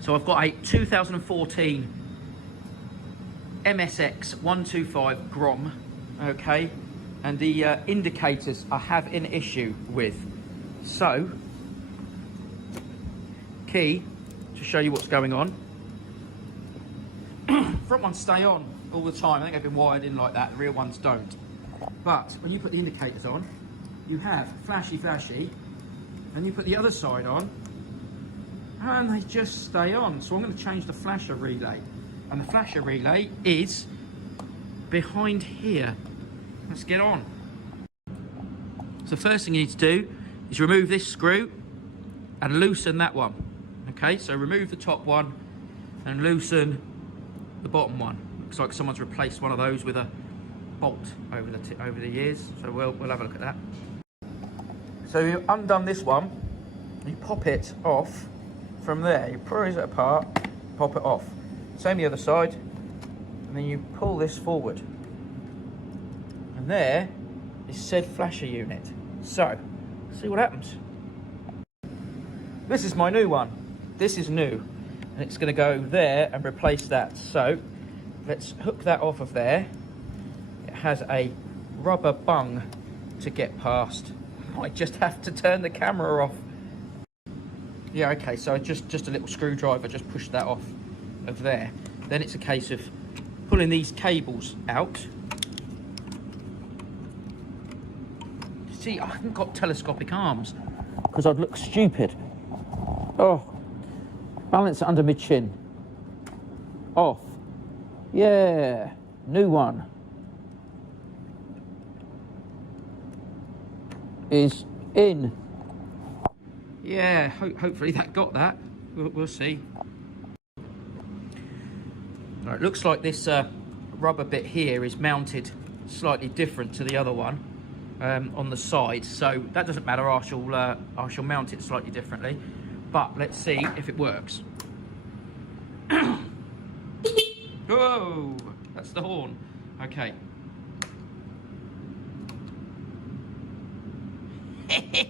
So I've got a 2014 MSX125 Grom, okay, and the indicators I have an issue with. So, key to show you what's going on. Front ones stay on all the time. I think they've been wired in like that. The rear ones don't. But when you put the indicators on, you have flashy, and you put the other side on, and they just stay on. So I'm going to change the flasher relay, and the flasher relay is behind here. Let's get on. So first thing you need to do is remove this screw and loosen that one. Okay, so remove the top one and loosen the bottom one. Looks like someone's replaced one of those with a bolt over the years. So we'll have a look at that. So you undone this one, you pop it off from there. You prise it apart, pop it off. Same the other side, and then you pull this forward. And there is said flasher unit. So, see what happens. This is my new one. This is new, and it's going to go there and replace that. So, let's hook that off of there. It has a rubber bung to get past. Might just have to turn the camera off. Yeah, okay, so just a little screwdriver, just push that off of there. Then it's a case of pulling these cables out. See, I haven't got telescopic arms because I'd look stupid. Oh, balance it under my chin. Off. Yeah, new one. Is in. Yeah, hopefully that got that. We'll see. Right, looks like this rubber bit here is mounted slightly different to the other one on the side, so that doesn't matter. I shall mount it slightly differently, but let's see if it works. Whoa, that's the horn. Okay.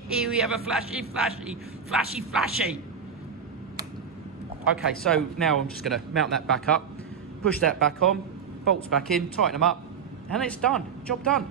We have a flashy. Okay, so now I'm just going to mount that back up, push that back on, bolts back in, tighten them up, and it's done. Job done.